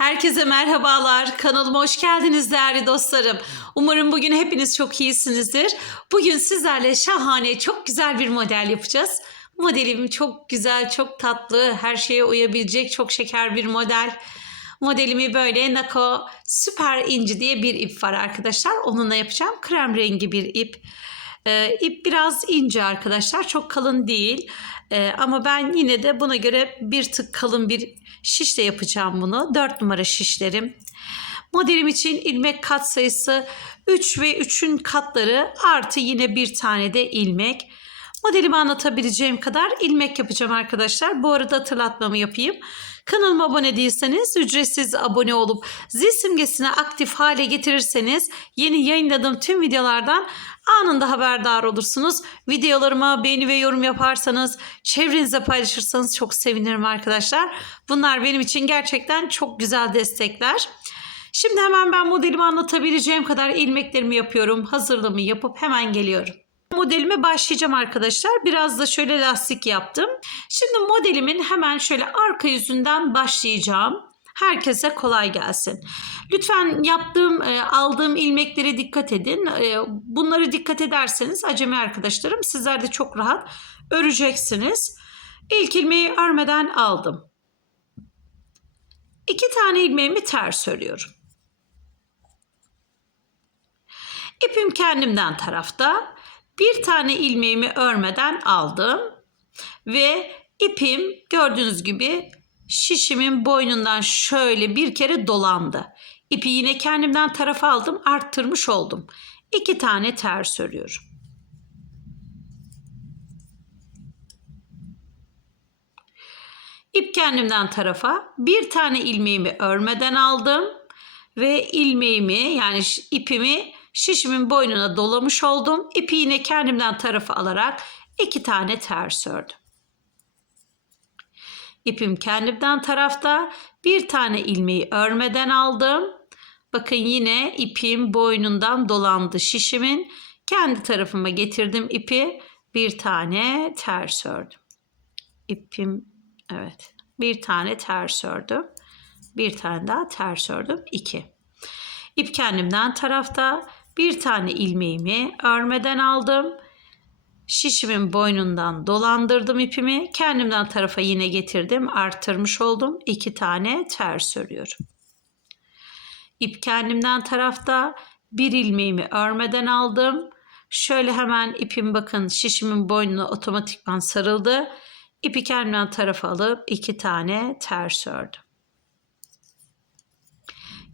Herkese merhabalar. Kanalıma hoş geldiniz değerli dostlarım. Umarım bugün hepiniz çok iyisinizdir. Bugün sizlerle şahane, çok güzel bir model yapacağız. Modelim çok güzel, çok tatlı, her şeye uyabilecek çok şeker bir model. Modelimi böyle Nako Süper İnci diye bir ip var arkadaşlar. Onunla yapacağım. Krem rengi bir ip. Ee, ip biraz ince arkadaşlar. Çok kalın değil. Ee, ama ben yine de buna göre bir tık kalın bir şişle yapacağım bunu. 4 numara şişlerim. Modelim için ilmek kat sayısı 3 ve 3'ün katları artı yine bir tane de ilmek. Modelimi anlatabileceğim kadar ilmek yapacağım arkadaşlar. Bu arada hatırlatmamı yapayım. Kanalıma abone değilseniz ücretsiz abone olup zil simgesini aktif hale getirirseniz yeni yayınladığım tüm videolardan anında haberdar olursunuz. Videolarıma beğeni ve yorum yaparsanız, çevrenize paylaşırsanız çok sevinirim arkadaşlar. Bunlar benim için gerçekten çok güzel destekler. Şimdi hemen ben modelimi anlatabileceğim kadar ilmeklerimi yapıyorum. Hazırlığımı yapıp hemen geliyorum. Modelime başlayacağım arkadaşlar. Biraz da şöyle lastik yaptım. Şimdi modelimin hemen şöyle arka yüzünden başlayacağım. Herkese kolay gelsin. Lütfen yaptığım, e, aldığım ilmeklere dikkat edin. E, bunları dikkat ederseniz acemi arkadaşlarım sizler de çok rahat öreceksiniz. İlk ilmeği örmeden aldım. İki tane ilmeğimi ters örüyorum. İpim kendimden tarafta. Bir tane ilmeğimi örmeden aldım ve ipim gördüğünüz gibi şişimin boynundan şöyle bir kere dolandı. İpi yine kendimden tarafa aldım, arttırmış oldum. İki tane ters örüyorum. İp kendimden tarafa bir tane ilmeğimi örmeden aldım ve ilmeğimi yani ipimi şişimin boynuna dolamış oldum. İpi yine kendimden tarafa alarak iki tane ters ördüm. İpim kendimden tarafta bir tane ilmeği örmeden aldım. Bakın yine ipim boynundan dolandı şişimin. Kendi tarafıma getirdim ipi. Bir tane ters ördüm. İpim evet bir tane ters ördüm. Bir tane daha ters ördüm. iki. İp kendimden tarafta bir tane ilmeğimi örmeden aldım. Şişimin boynundan dolandırdım ipimi. Kendimden tarafa yine getirdim. Artırmış oldum. İki tane ters örüyorum. İp kendimden tarafta bir ilmeğimi örmeden aldım. Şöyle hemen ipim bakın şişimin boynuna otomatikman sarıldı. İpi kendimden tarafa alıp iki tane ters ördüm.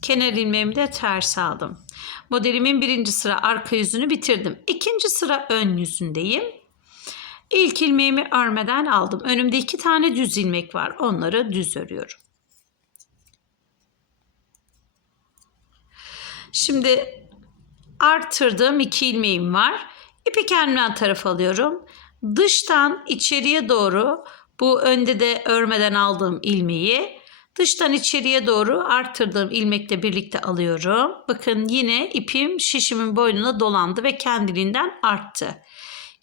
Kenar ilmeğimi de ters aldım. Modelimin birinci sıra arka yüzünü bitirdim. İkinci sıra ön yüzündeyim. İlk ilmeğimi örmeden aldım. Önümde iki tane düz ilmek var. Onları düz örüyorum. Şimdi arttırdığım iki ilmeğim var. İpi kendimden taraf alıyorum. Dıştan içeriye doğru bu önde de örmeden aldığım ilmeği Dıştan içeriye doğru arttırdığım ilmekle birlikte alıyorum. Bakın yine ipim şişimin boynuna dolandı ve kendiliğinden arttı.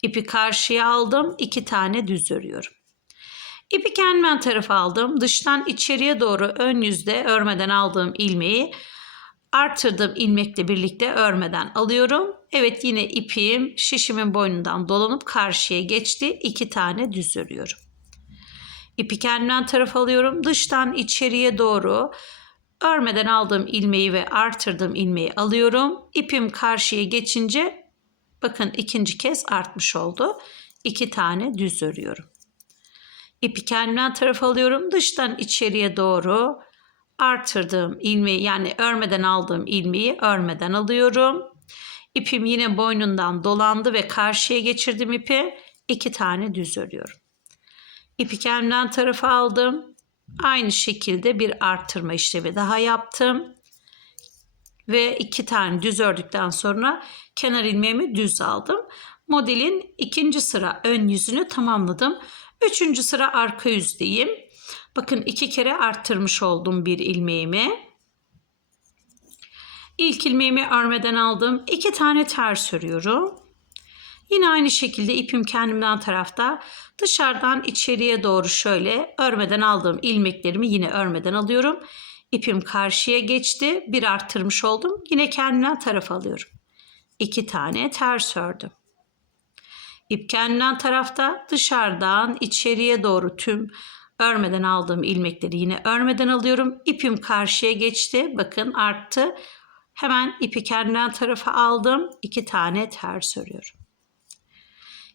İpi karşıya aldım. iki tane düz örüyorum. İpi kendimden tarafa aldım. Dıştan içeriye doğru ön yüzde örmeden aldığım ilmeği arttırdığım ilmekle birlikte örmeden alıyorum. Evet yine ipim şişimin boynundan dolanıp karşıya geçti. iki tane düz örüyorum. İpi kendimden taraf alıyorum. Dıştan içeriye doğru örmeden aldığım ilmeği ve artırdığım ilmeği alıyorum. İpim karşıya geçince bakın ikinci kez artmış oldu. İki tane düz örüyorum. İpi kendimden taraf alıyorum. Dıştan içeriye doğru artırdığım ilmeği yani örmeden aldığım ilmeği örmeden alıyorum. İpim yine boynundan dolandı ve karşıya geçirdim ipi. İki tane düz örüyorum. İpi kendimden tarafa aldım. Aynı şekilde bir arttırma işlemi daha yaptım. Ve iki tane düz ördükten sonra kenar ilmeğimi düz aldım. Modelin ikinci sıra ön yüzünü tamamladım. Üçüncü sıra arka yüzdeyim. Bakın iki kere arttırmış oldum bir ilmeğimi. İlk ilmeğimi örmeden aldım. İki tane ters örüyorum. Yine aynı şekilde ipim kendimden tarafta dışarıdan içeriye doğru şöyle örmeden aldığım ilmeklerimi yine örmeden alıyorum. İpim karşıya geçti. Bir arttırmış oldum. Yine kendimden taraf alıyorum. İki tane ters ördüm. İp kendinden tarafta dışarıdan içeriye doğru tüm örmeden aldığım ilmekleri yine örmeden alıyorum. İpim karşıya geçti. Bakın arttı. Hemen ipi kendimden tarafa aldım. iki tane ters örüyorum.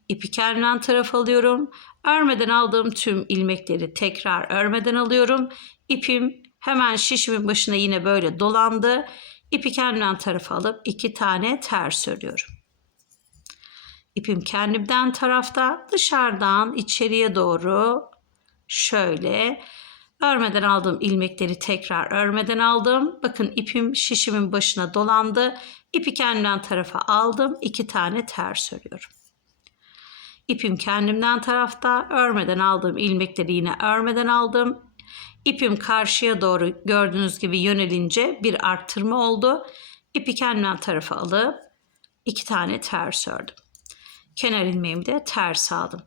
İpi kendimden taraf alıyorum. Örmeden aldığım tüm ilmekleri tekrar örmeden alıyorum. İpim hemen şişimin başına yine böyle dolandı. İpi kendimden tarafa alıp iki tane ters örüyorum. İpim kendimden tarafta dışarıdan içeriye doğru şöyle örmeden aldığım ilmekleri tekrar örmeden aldım. Bakın ipim şişimin başına dolandı. İpi kendimden tarafa aldım. iki tane ters örüyorum. İpim kendimden tarafta örmeden aldığım ilmekleri yine örmeden aldım. İpim karşıya doğru gördüğünüz gibi yönelince bir arttırma oldu. İpi kendimden tarafa alıp iki tane ters ördüm. Kenar ilmeğimi de ters aldım.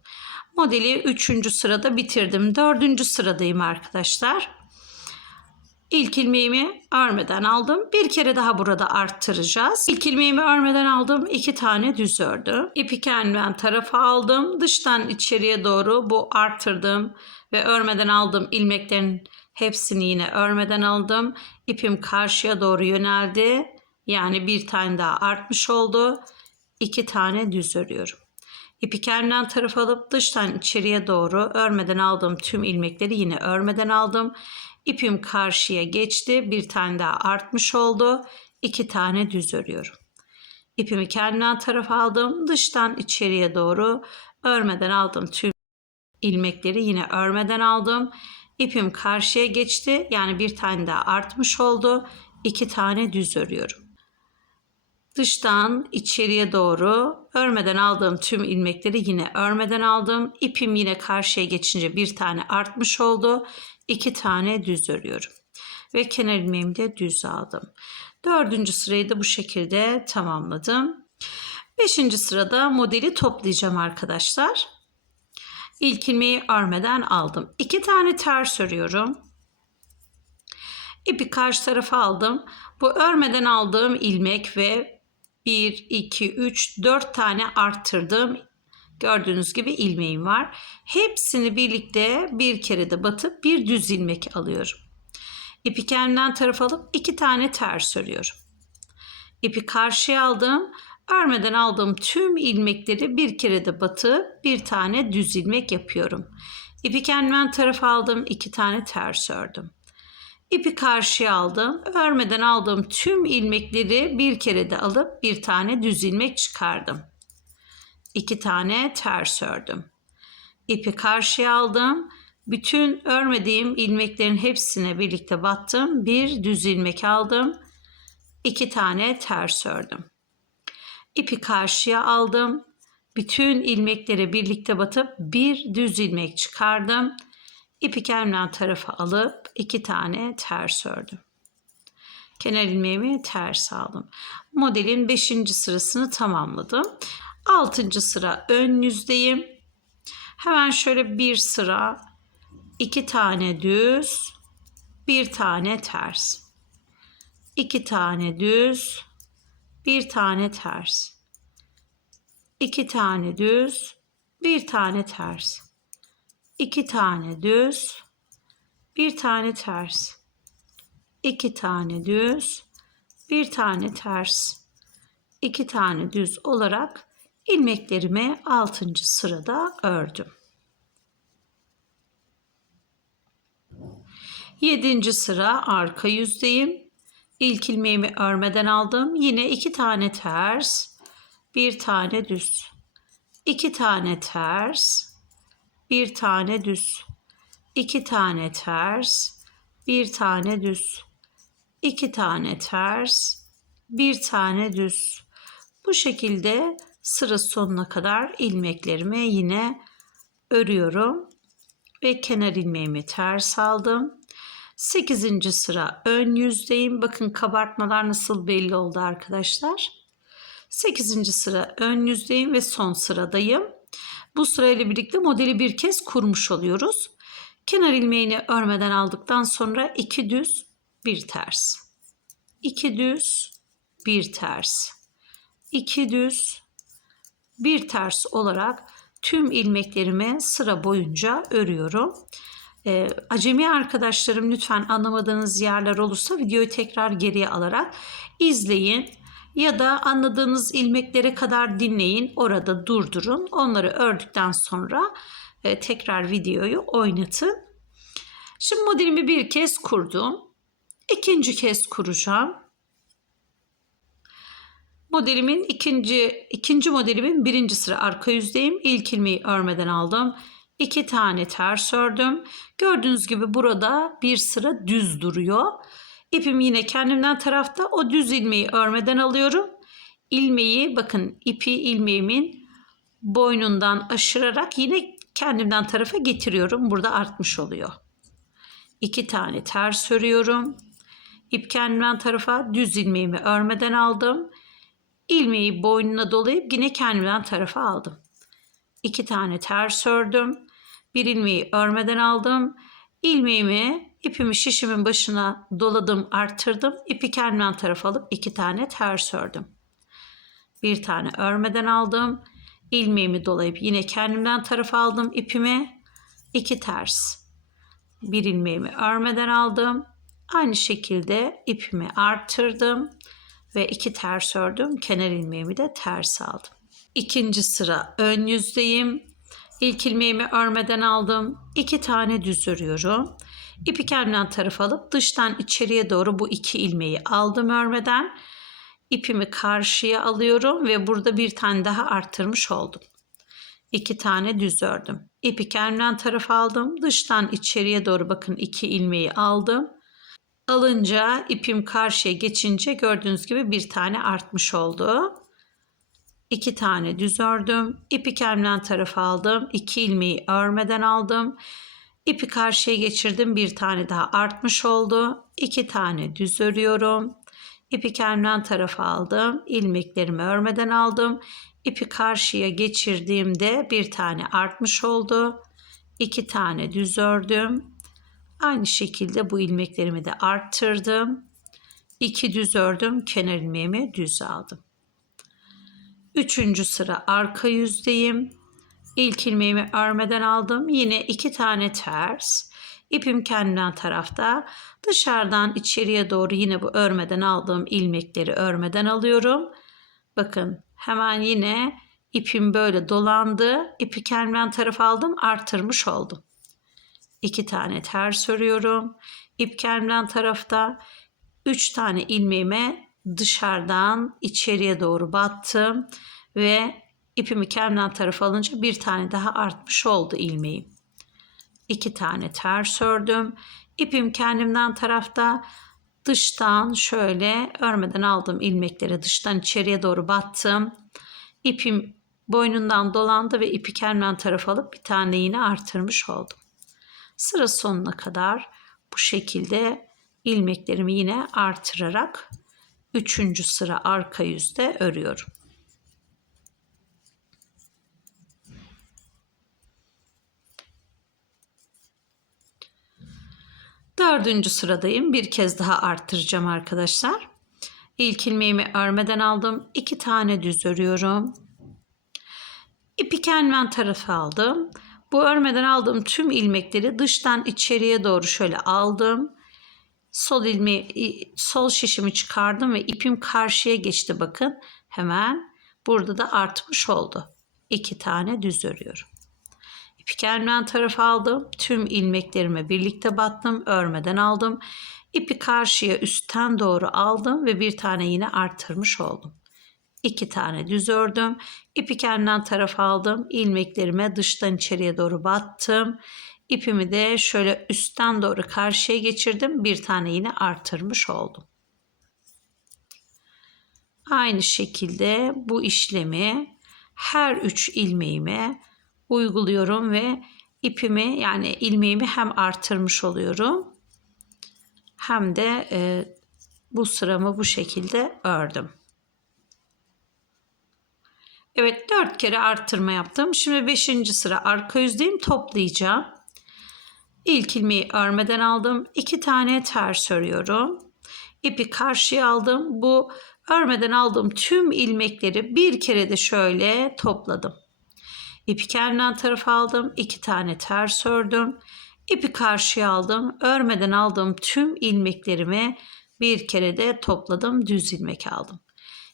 Modeli 3. sırada bitirdim. 4. sıradayım arkadaşlar. İlk ilmeğimi örmeden aldım. Bir kere daha burada arttıracağız. İlk ilmeğimi örmeden aldım. iki tane düz ördüm. İpi kendimden tarafa aldım. Dıştan içeriye doğru bu arttırdım ve örmeden aldığım ilmeklerin hepsini yine örmeden aldım. İpim karşıya doğru yöneldi. Yani bir tane daha artmış oldu. İki tane düz örüyorum. İpi kendimden tarafa alıp dıştan içeriye doğru örmeden aldığım tüm ilmekleri yine örmeden aldım. İpim karşıya geçti. Bir tane daha artmış oldu. İki tane düz örüyorum. İpimi kendimden tarafa aldım. Dıştan içeriye doğru örmeden aldım tüm ilmekleri yine örmeden aldım. İpim karşıya geçti. Yani bir tane daha artmış oldu. İki tane düz örüyorum. Dıştan içeriye doğru örmeden aldığım tüm ilmekleri yine örmeden aldım. İpim yine karşıya geçince bir tane artmış oldu. İki tane düz örüyorum. Ve kenar ilmeğimi de düz aldım. Dördüncü sırayı da bu şekilde tamamladım. Beşinci sırada modeli toplayacağım arkadaşlar. İlk ilmeği örmeden aldım. İki tane ters örüyorum. İpi karşı tarafa aldım. Bu örmeden aldığım ilmek ve 1, 2, 3, 4 tane arttırdığım gördüğünüz gibi ilmeğim var. Hepsini birlikte bir kere de batıp bir düz ilmek alıyorum. İpi kendimden taraf alıp iki tane ters örüyorum. İpi karşıya aldım. Örmeden aldığım tüm ilmekleri bir kere de batıp bir tane düz ilmek yapıyorum. İpi kendimden taraf aldım. iki tane ters ördüm. İpi karşıya aldım. Örmeden aldığım tüm ilmekleri bir kere de alıp bir tane düz ilmek çıkardım. İki tane ters ördüm. İpi karşıya aldım. Bütün örmediğim ilmeklerin hepsine birlikte battım. Bir düz ilmek aldım. İki tane ters ördüm. İpi karşıya aldım. Bütün ilmekleri birlikte batıp bir düz ilmek çıkardım. İpi kendimden tarafa alıp iki tane ters ördüm. Kenar ilmeğimi ters aldım. Modelin 5. sırasını tamamladım. 6. sıra ön yüzdeyim. Hemen şöyle bir sıra iki tane düz, bir tane ters. iki tane düz, bir tane ters. iki tane düz, bir tane ters. iki tane düz, bir tane ters, iki tane düz, bir tane ters, iki tane düz olarak ilmeklerimi 6. sırada ördüm. 7. sıra arka yüzdeyim. İlk ilmeğimi örmeden aldım. Yine iki tane ters, bir tane düz. iki tane ters, bir tane düz. 2 tane ters, bir tane düz, iki tane ters, bir tane düz. Bu şekilde sıra sonuna kadar ilmeklerimi yine örüyorum ve kenar ilmeğimi ters aldım. 8. sıra ön yüzdeyim. Bakın kabartmalar nasıl belli oldu arkadaşlar. 8. sıra ön yüzdeyim ve son sıradayım. Bu sırayla birlikte modeli bir kez kurmuş oluyoruz. Kenar ilmeğini örmeden aldıktan sonra iki düz, bir ters. 2 düz, bir ters. 2 düz, bir ters olarak tüm ilmeklerimi sıra boyunca örüyorum. E, acemi arkadaşlarım lütfen anlamadığınız yerler olursa videoyu tekrar geriye alarak izleyin ya da anladığınız ilmeklere kadar dinleyin. Orada durdurun. Onları ördükten sonra e, tekrar videoyu oynatın. Şimdi modelimi bir kez kurdum. İkinci kez kuracağım. Modelimin ikinci ikinci modelimin birinci sıra arka yüzdeyim. İlk ilmeği örmeden aldım. İki tane ters ördüm. Gördüğünüz gibi burada bir sıra düz duruyor. İpim yine kendimden tarafta o düz ilmeği örmeden alıyorum. İlmeği bakın ipi ilmeğimin boynundan aşırarak yine kendimden tarafa getiriyorum. Burada artmış oluyor. İki tane ters örüyorum. İp kendimden tarafa düz ilmeğimi örmeden aldım. İlmeği boynuna dolayıp yine kendimden tarafa aldım. İki tane ters ördüm. Bir ilmeği örmeden aldım. İlmeğimi ipimi şişimin başına doladım, arttırdım. İpi kendimden tarafa alıp iki tane ters ördüm. Bir tane örmeden aldım. İlmeğimi dolayıp yine kendimden tarafa aldım ipimi. iki ters. Bir ilmeğimi örmeden aldım. Aynı şekilde ipimi arttırdım ve iki ters ördüm. Kenar ilmeğimi de ters aldım. İkinci sıra ön yüzdeyim. İlk ilmeğimi örmeden aldım. İki tane düz örüyorum. İpi kendimden taraf alıp dıştan içeriye doğru bu iki ilmeği aldım örmeden. İpimi karşıya alıyorum ve burada bir tane daha arttırmış oldum. İki tane düz ördüm. İpi kendimden taraf aldım. Dıştan içeriye doğru bakın iki ilmeği aldım. Alınca ipim karşıya geçince gördüğünüz gibi bir tane artmış oldu. İki tane düz ördüm. İpi kendimden tarafa aldım. İki ilmeği örmeden aldım. İpi karşıya geçirdim. Bir tane daha artmış oldu. İki tane düz örüyorum. İpi kendimden tarafa aldım. İlmeklerimi örmeden aldım. İpi karşıya geçirdiğimde bir tane artmış oldu. İki tane düz ördüm. Aynı şekilde bu ilmeklerimi de arttırdım. İki düz ördüm. Kenar ilmeğimi düz aldım. Üçüncü sıra arka yüzdeyim. İlk ilmeğimi örmeden aldım. Yine iki tane ters. İpim kendimden tarafta. Dışarıdan içeriye doğru yine bu örmeden aldığım ilmekleri örmeden alıyorum. Bakın hemen yine ipim böyle dolandı. İpi kendimden tarafa aldım. Artırmış oldum. İki tane ters örüyorum. İp kendimden tarafta. Üç tane ilmeğime dışarıdan içeriye doğru battım ve ipimi kendimden tarafa alınca bir tane daha artmış oldu ilmeğim. İki tane ters ördüm. İpim kendimden tarafta dıştan şöyle örmeden aldığım ilmekleri dıştan içeriye doğru battım. İpim boynundan dolandı ve ipi kendimden tarafa alıp bir tane yine artırmış oldum. Sıra sonuna kadar bu şekilde ilmeklerimi yine artırarak üçüncü sıra arka yüzde örüyorum. Dördüncü sıradayım. Bir kez daha arttıracağım arkadaşlar. İlk ilmeğimi örmeden aldım. İki tane düz örüyorum. İpi kendimden tarafa aldım. Bu örmeden aldığım tüm ilmekleri dıştan içeriye doğru şöyle aldım. Sol ilmeği, sol şişimi çıkardım ve ipim karşıya geçti bakın. Hemen burada da artmış oldu. İki tane düz örüyorum. İpi kendimden taraf aldım. Tüm ilmeklerimi birlikte battım. Örmeden aldım. İpi karşıya üstten doğru aldım ve bir tane yine arttırmış oldum. İki tane düz ördüm. İpi kendimden taraf aldım. İlmeklerime dıştan içeriye doğru battım. İpimi de şöyle üstten doğru karşıya geçirdim. Bir tane yine artırmış oldum. Aynı şekilde bu işlemi her üç ilmeğime uyguluyorum ve ipimi yani ilmeğimi hem artırmış oluyorum hem de e, bu sıramı bu şekilde ördüm. Evet 4 kere arttırma yaptım. Şimdi 5. sıra arka yüzdeyim toplayacağım. İlk ilmeği örmeden aldım. 2 tane ters örüyorum. İpi karşıya aldım. Bu örmeden aldığım tüm ilmekleri bir kere de şöyle topladım. İpi kendimden tarafa aldım. 2 tane ters ördüm. İpi karşıya aldım. Örmeden aldığım tüm ilmeklerimi bir kere de topladım. Düz ilmek aldım.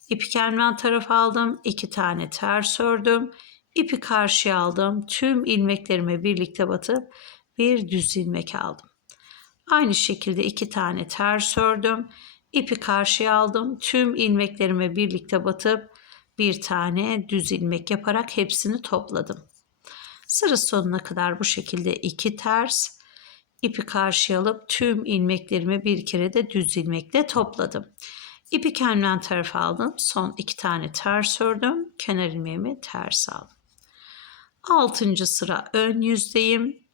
İpi kendimden tarafa aldım. iki tane ters ördüm. İpi karşıya aldım. Tüm ilmeklerimi birlikte batıp bir düz ilmek aldım. Aynı şekilde iki tane ters ördüm. İpi karşıya aldım. Tüm ilmeklerimi birlikte batıp bir tane düz ilmek yaparak hepsini topladım. Sıra sonuna kadar bu şekilde iki ters, ipi karşıya alıp tüm ilmeklerimi bir kere de düz ilmekle topladım. İpi kendimden tarafa aldım. Son iki tane ters ördüm. Kenar ilmeğimi ters aldım. Altıncı sıra ön yüzdeyim.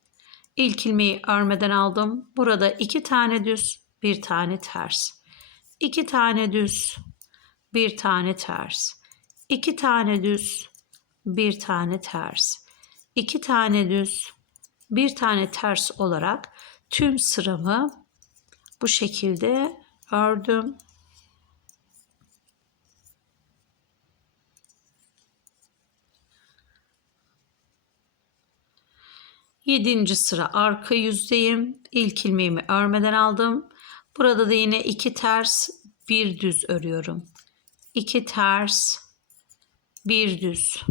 İlk ilmeği örmeden aldım. Burada iki tane düz, bir tane ters. İki tane düz, bir tane ters. İki tane düz, bir tane ters. İki tane düz, bir tane ters olarak tüm sıramı bu şekilde ördüm. Yedinci sıra arka yüzdeyim. İlk ilmeğimi örmeden aldım. Burada da yine iki ters, bir düz örüyorum. İki ters, bir düz.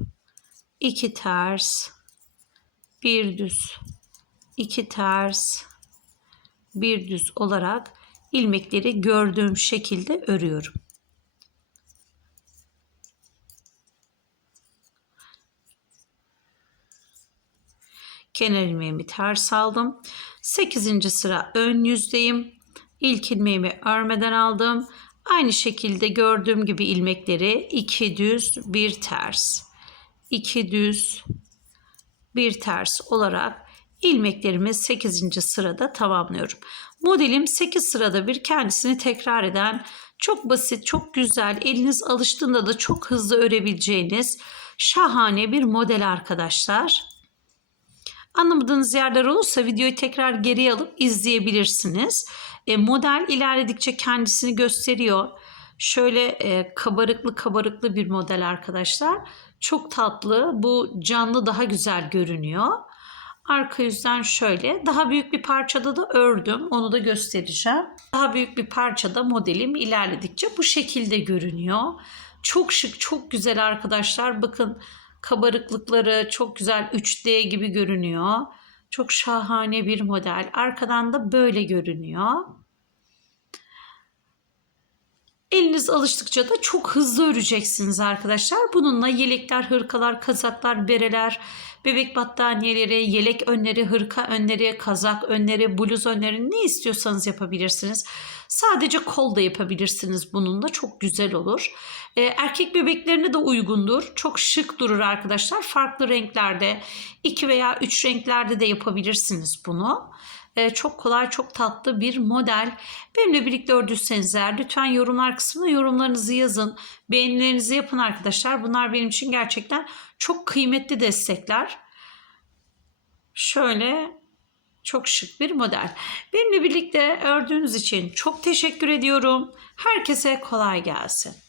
iki ters, bir düz. iki ters, bir düz olarak ilmekleri gördüğüm şekilde örüyorum. Kenar ilmeğimi ters aldım. 8. sıra ön yüzdeyim. İlk ilmeğimi örmeden aldım. Aynı şekilde gördüğüm gibi ilmekleri iki düz bir ters. iki düz bir ters olarak ilmeklerimi 8. sırada tamamlıyorum. Modelim 8 sırada bir kendisini tekrar eden çok basit, çok güzel, eliniz alıştığında da çok hızlı örebileceğiniz şahane bir model arkadaşlar. Anlamadığınız yerler olursa videoyu tekrar geriye alıp izleyebilirsiniz. E, model ilerledikçe kendisini gösteriyor. Şöyle e, kabarıklı kabarıklı bir model arkadaşlar. Çok tatlı. Bu canlı daha güzel görünüyor. Arka yüzden şöyle. Daha büyük bir parçada da ördüm. Onu da göstereceğim. Daha büyük bir parçada modelim ilerledikçe bu şekilde görünüyor. Çok şık, çok güzel arkadaşlar. Bakın kabarıklıkları çok güzel 3D gibi görünüyor. Çok şahane bir model. Arkadan da böyle görünüyor. Eliniz alıştıkça da çok hızlı öreceksiniz arkadaşlar. Bununla yelekler, hırkalar, kazaklar, bereler, bebek battaniyeleri, yelek önleri, hırka önleri, kazak önleri, bluz önleri ne istiyorsanız yapabilirsiniz. Sadece kol da yapabilirsiniz bununla. Çok güzel olur. E, erkek bebeklerine de uygundur. Çok şık durur arkadaşlar. Farklı renklerde, iki veya üç renklerde de yapabilirsiniz bunu. E, çok kolay, çok tatlı bir model. Benimle birlikte ördüyseniz eğer lütfen yorumlar kısmına yorumlarınızı yazın. Beğenilerinizi yapın arkadaşlar. Bunlar benim için gerçekten çok kıymetli destekler. Şöyle çok şık bir model. Benimle birlikte ördüğünüz için çok teşekkür ediyorum. Herkese kolay gelsin.